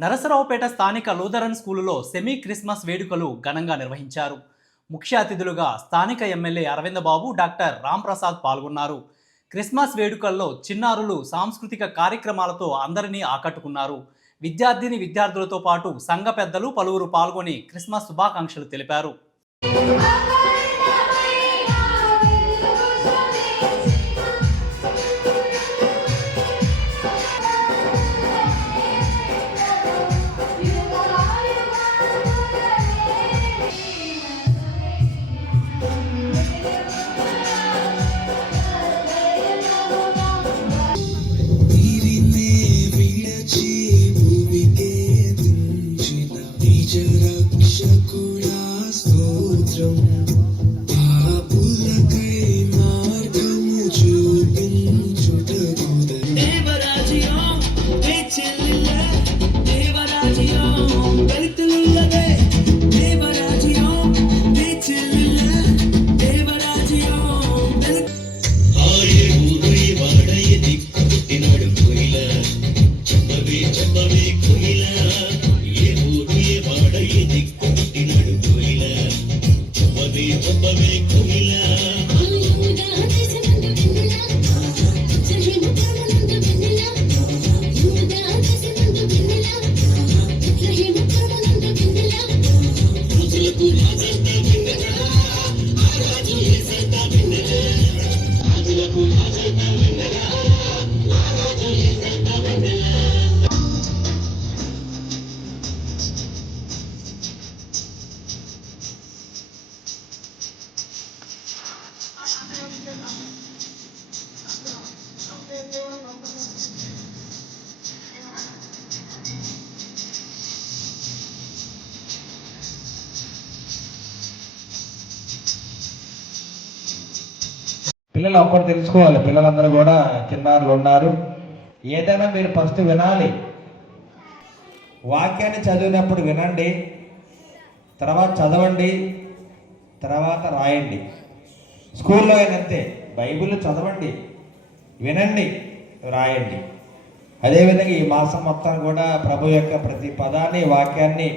నరసరావుపేట స్థానిక లూథరన్ స్కూలులో semi Christmas వేడుకలు ఘనంగా నిర్వహించారు. ముఖ్య అతిథులుగా స్థానిక ఎమ్మెల్యే అరవింద బాబు, డాక్టర్ రాంప్రసాద్ పాల్గొన్నారు. క్రిస్మస్ వేడుకల్లో చిన్నారులు సాంస్కృతిక కార్యక్రమాలతో అందరినీ ఆకట్టుకున్నారు. విద్యార్థులతో పాటు సంఘ పెద్దలు పలువురు పాల్గొని క్రిస్మస్ శుభాకాంక్షలు తెలిపారు. పిల్లలు ఒక్కటి తెలుసుకోవాలి, పిల్లలందరూ కూడా చిన్నారులు ఉన్నారు. ఏదైనా మీరు ఫస్ట్ వినాలి. వాక్యాన్ని చదివినప్పుడు వినండి, తర్వాత చదవండి, తర్వాత రాయండి. స్కూల్లో అయినంతే, బైబిల్ చదవండి, వినండి, రాయండి. అదేవిధంగా ఈ మాసం మొత్తం కూడా ప్రభు యొక్క ప్రతి పదాన్ని, వాక్యాన్ని,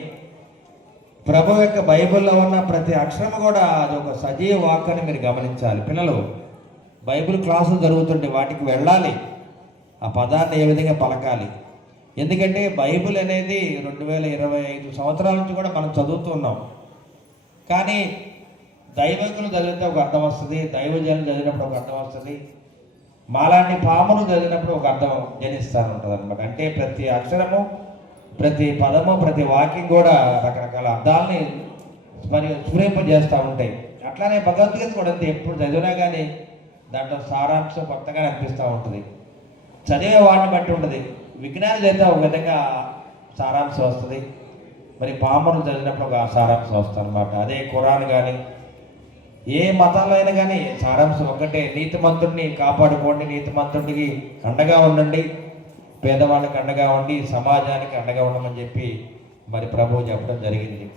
ప్రభు యొక్క బైబిల్లో ఉన్న ప్రతి అక్షరం కూడా అదొక సజీవ వాక్యాన్ని మీరు గమనించాలి. పిల్లలు బైబిల్ క్లాసులు జరుగుతుంటే వాటికి వెళ్ళాలి, ఆ పదాన్ని ఏ విధంగా పలకాలి. ఎందుకంటే బైబిల్ అనేది 2025 సంవత్సరాల నుంచి కూడా మనం చదువుతున్నాం. కానీ దైవకులు చదివితే ఒక అర్థం వస్తుంది, దైవజనులు చదివినప్పుడు ఒక అర్థం వస్తుంది, మాలాంటి పాములు చదివినప్పుడు ఒక అర్థం జనిస్తూ ఉంటుంది అనమాట. అంటే ప్రతి అక్షరము, ప్రతి పదము, ప్రతి వాక్యం కూడా రకరకాల అర్థాలని స్ఫురింపజేస్తూ ఉంటాయి. అట్లానే భగవద్గీత కూడా అంతే, ఎప్పుడు చదివినా కానీ దాంట్లో సారాంశం కొత్తగా అనిపిస్తూ ఉంటుంది. చదివే వాటిని బట్టి ఉంటుంది. విజ్ఞానం చదివితే ఒక విధంగా సారాంశం వస్తుంది, మరి పామరులు చదివినప్పుడు ఒక సారాంశం వస్తుంది అనమాట. అదే ఖురాన్ కానీ ఏ మతాల్లో అయినా కానీ సారాంశం ఒకటే. నీతిమంతుడిని కాపాడుకోండి, నీతిమంతుడికి అండగా ఉండండి, పేదవాళ్ళకి అండగా ఉండి, సమాజానికి అండగా ఉండమని చెప్పి మరి ప్రభువు చెప్పడం జరిగింది.